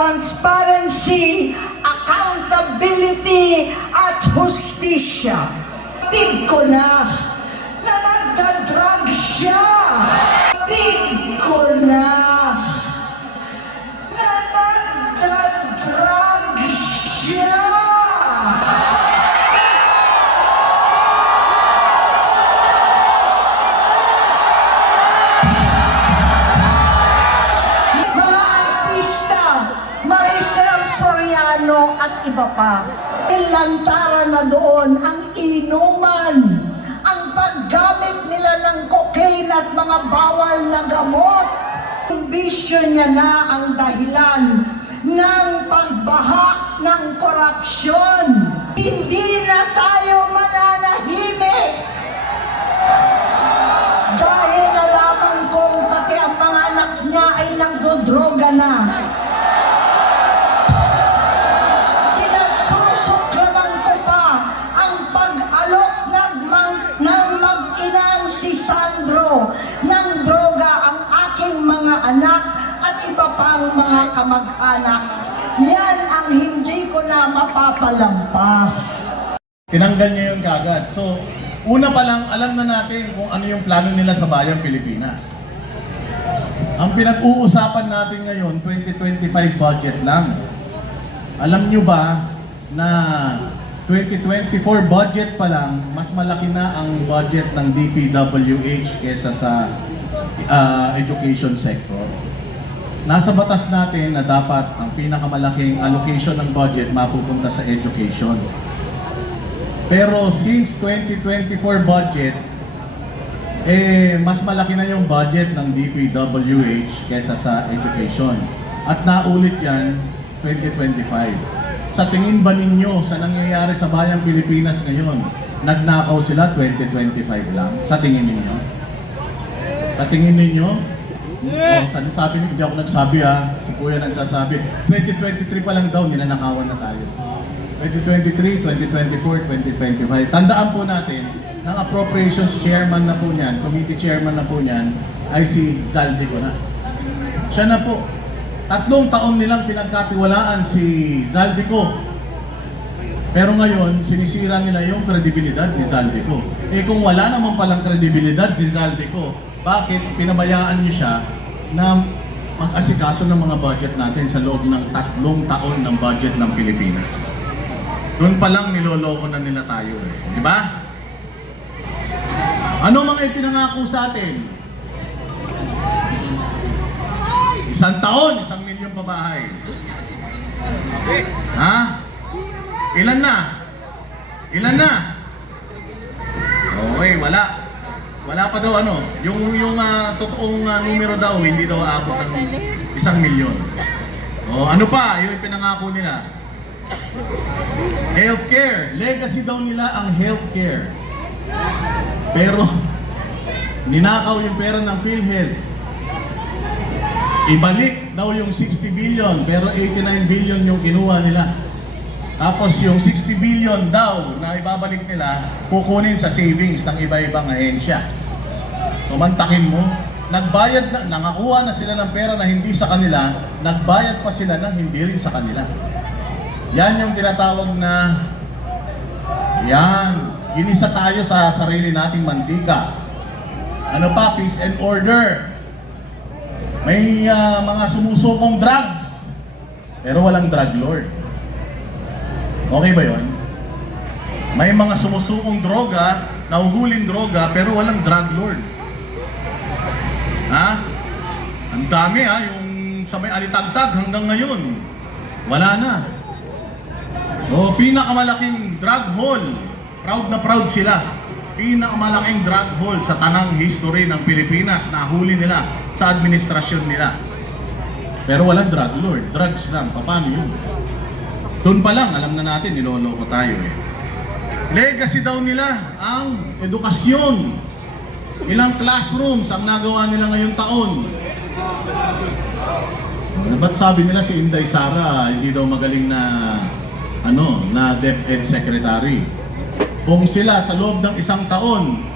transparency, accountability, at hustisya. Tid ko na nagdadrag siya. Tid ko na nagdadrag siya. At iba pa. Ilantaran na doon ang inuman, ang paggamit nila ng cocaine at mga bawal na gamot. Ang bisyo niya na ang dahilan ng pagbaha ng korupsyon. Hindi na tayo mananahimik. Dahil nalaman kong pati ang mga anak niya ay nagdodroga na. Ng droga ang aking mga anak at iba pang mga kamag-anak. Yan ang hindi ko na mapapalampas. Tinanggal niya yun kaagad. So, una pa lang, alam na natin kung ano yung plano nila sa Bayang Pilipinas. Ang pinag-uusapan natin ngayon, 2025 budget lang. Alam nyo ba na 2024 budget pa lang, mas malaki na ang budget ng DPWH kesa sa education sector. Nasa batas natin na dapat ang pinakamalaking allocation ng budget mapupunta sa education. Pero since 2024 budget, mas malaki na yung budget ng DPWH kesa sa education. At naulit yan 2025. Sa tingin ba ninyo sa nangyayari sa Bayang Pilipinas ngayon, nagnakaw sila 2025 lang? Sa tingin ninyo? Sa tingin ninyo? Sabi niyo, hindi ako nagsabi ha. Si Kuya nagsasabi. 2023 pa lang daw, ninanakawan na tayo. 2023, 2024, 2025. Tandaan po natin, ng appropriations chairman na po niyan, committee chairman na po niyan, ay si Zaldico na. Siya na po. 3 taon nilang pinagkatiwalaan si Zaldico. Pero ngayon, sinisira nila yung kredibilidad ni Zaldico. Kung wala naman palang kredibilidad si Zaldico, bakit pinabayaan niyo siya na mag-asikaso ng mga budget natin sa loob ng 3 taon ng budget ng Pilipinas? Doon pa lang niloloko na nila tayo Di ba? Ano mga ipinangako sa atin? 1 taon, 1 milyon pabahay. Ha? Ilan na? Ilan na? Okay, wala. Wala pa daw ano. Yung totoong numero daw, hindi daw aabot ng 1 milyon. Ano pa? Yung pinangako nila. Healthcare. Legacy daw nila ang healthcare. Pero, ninakaw yung pera ng PhilHealth. Ibalik daw yung 60 billion, pero 89 billion yung kinuha nila. Tapos yung 60 billion daw na ibabalik nila, kukunin sa savings ng iba-ibang ahensya. So mantakin mo, nagbayad na, nangakuha na sila ng pera na hindi sa kanila, nagbayad pa sila ng hindi rin sa kanila. Yan yung tinatawag na, ginisa tayo sa sarili nating mantika. Ano pa? Peace and order. May mga sumusukong drugs, pero walang drug lord. Okay ba yon? May mga sumusukong droga, nahuhuling droga, pero walang drug lord. Ha? Ang dami yung sa may alitagtag hanggang ngayon, wala na. Pinakamalaking drug haul, proud na proud sila. Pinakamalaking drug haul sa tanang history ng Pilipinas na huli nila sa administrasyon nila. Pero walang drug lord, drugs lang. Paano yun? Doon pa lang, alam na natin, niloloko tayo Legacy daw nila ang edukasyon. Ilang classrooms ang nagawa nila ngayong taon. Ba't sabi nila si Inday Sara hindi daw magaling na DepEd Secretary? Kung sila sa loob ng 1 taon,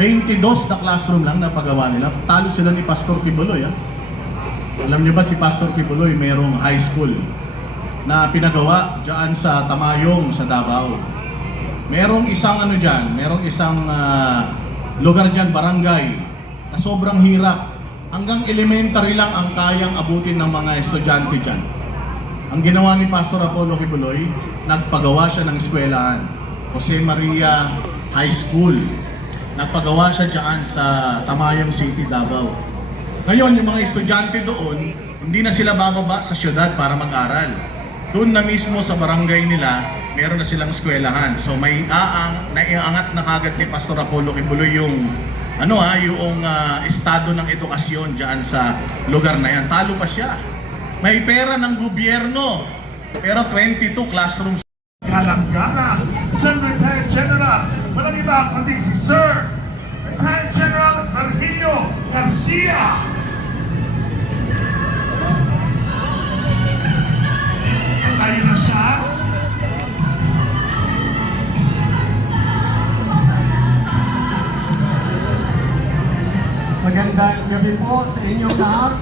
22 na classroom lang napagawa nila, talo sila ni Pastor Kibuloy Alam niyo ba si Pastor Kibuloy mayroong high school na pinagawa diyan sa Tamayong sa Davao. Merong isang merong isang lugar diyan, barangay, na sobrang hirap. Hanggang elementary lang ang kayang abutin ng mga estudyante diyan. Ang ginawa ni Pastor Apollo Kibuloy, nagpagawa siya ng eskwelahan, Jose Maria High School. Nagpagawa siya diyan sa Tamayong City, Davao. Ngayon, yung mga estudyante doon, hindi na sila bababa sa syudad para mag-aral. Doon na mismo sa barangay nila, meron na silang eskwelahan. So may naiangat na kagad ni Pastor Apollo Kibuloy yung estado ng edukasyon diyan sa lugar na yan. Talo pa siya. May pera ng gobyerno, pero 22 classrooms. Kalangana, Sir Retired General, walang iba kundi si Sir Retired General Virgilio Garcia. Tayo na siya. Magandang gabi po sa inyong lahat.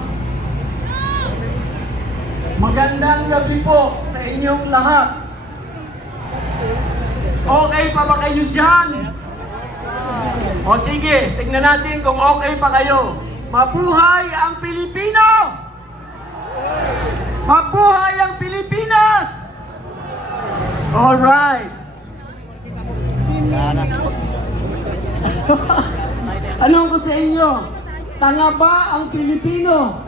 Magandang gabi po sa inyong lahat. Okay pa ba kayo dyan? O sige, tignan natin kung okay pa kayo. Mabuhay ang Pilipino! Mabuhay ang Pilipinas! Alright. Anong ko sa inyo? Tanga ba ang Pilipino?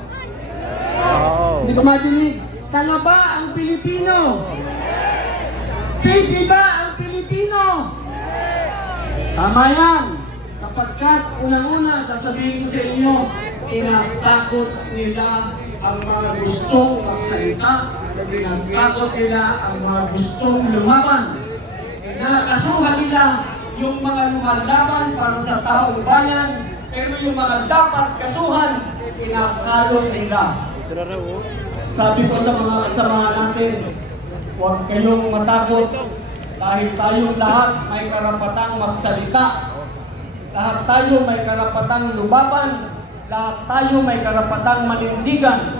Hindi ko madinig. Tanga ba ang Pilipino? Pipi ba ang Pilipino? Tama yan. Sapagkat unang-una sasabihin ko sa inyo, tinatakot nila ang mga gustong magsalita, tinatakot nila ang mga gustong lumaban. Nakakasuhan nila yung mga lumalaban para sa taong bayan, pero yung mga dapat kasuhan, pinakalong nila. Sabi ko sa mga kasama natin, huwag kayong matakot dahil tayong lahat may karapatang magsalita. Lahat tayo may karapatang lumaban. Lahat tayo may karapatang manindigan.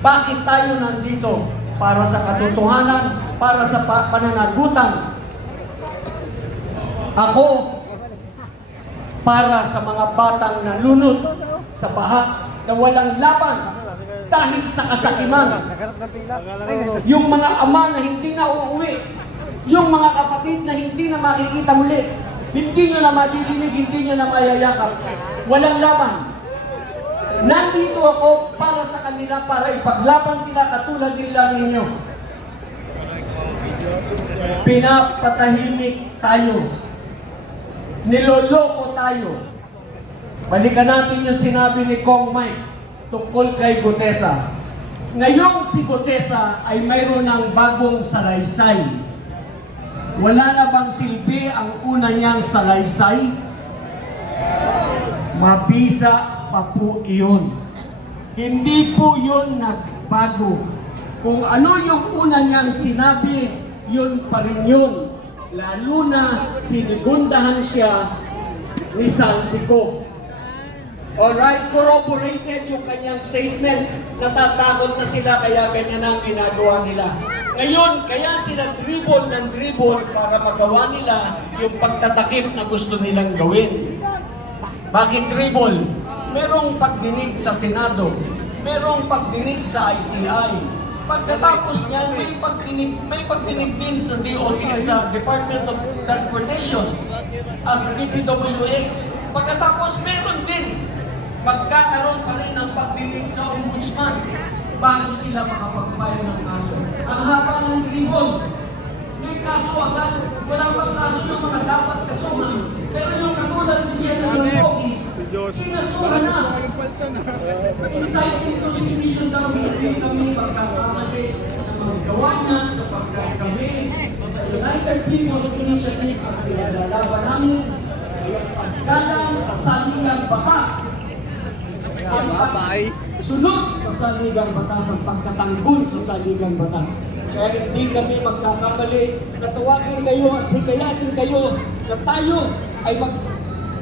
Bakit tayo nandito? Para sa katotohanan, para sa pananagutan. Ako, para sa mga batang nalunod sa baha na walang laban dahil sa kasakiman. Yung mga ama na hindi na uuwi, yung mga kapatid na hindi na makikita muli, hindi nyo na madirinig, hindi nyo na mayayakap. Walang laban. Nandito ako para sa kanila, para ipaglaban sila katulad nila ninyo. Pinapatahimik tayo. Niloloko tayo. Balikan natin yung sinabi ni Kong Mike tungkol kay Gutesa. Ngayong si Gutesa ay mayroon ng bagong salaysay. Wala na bang silbi ang una niyang salaysay? Mabisa pa po iyon. Hindi po yun nagbago. Kung ano yung una niyang sinabi, yun pa rin yun. Lalo na sinigundahan siya ni Saldico. Alright, corroborated yung kanyang statement. Natatakot na sila kaya ganyan ang ginagawa nila. Ngayon, kaya sila dribble ng dribble para magawa nila yung pagtatakip na gusto nilang gawin. Bakit dribble? Merong pagdinig sa Senado, merong pagdinig sa ICI. Pagkatapos niyan, may pagdinig din sa DOT, sa Department of Transportation, as DPWH. Pagkatapos, meron din, magkakaroon pa rin ng pagdinig sa Ombudsman bago sila makapagpayo ng kaso. Ang haba ng dribble, may kaso agad, wala pang kaso yung mga dapat kasuhan. Pero yung katulad ni General Bogis, kinasuhan na. Inciting prosecution daw, hindi kami magkakamali na maggawa niya sapagkat kami sa United People's Initiative ang pinalalaban namin ay ang paggalang sa saligang batas. Ang pagsunod sa saligang batas, ang pagkatanggol sa saligang batas. Kaya hindi kami magkakamali na tawagin kayo at hikayatin kayo na tayo ay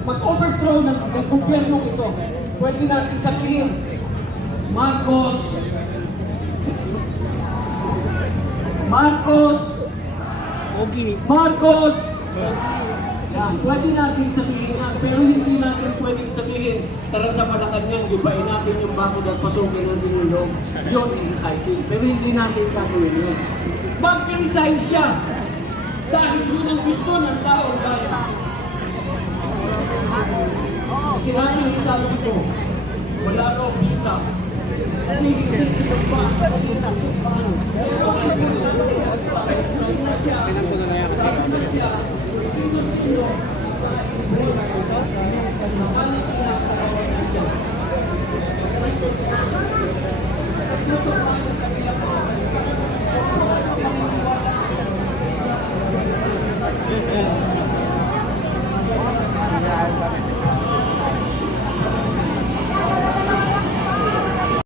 mag-overthrow ng gobyerno ito. Pwede natin sabihin, Marcos, yan, pwede natin sabihin yan, pero hindi natin pwedeng sabihin, tara sa Malacanang, gibain natin yung bakod at pasukin natin yung loob. Yun, exciting. Pero hindi natin gagawin yun. Mag-resign siya dahil yun ang gusto ng taong bayan. Sira ng isa ito, wala raw visa. Kasi hindi sila pa, hindi sila pa.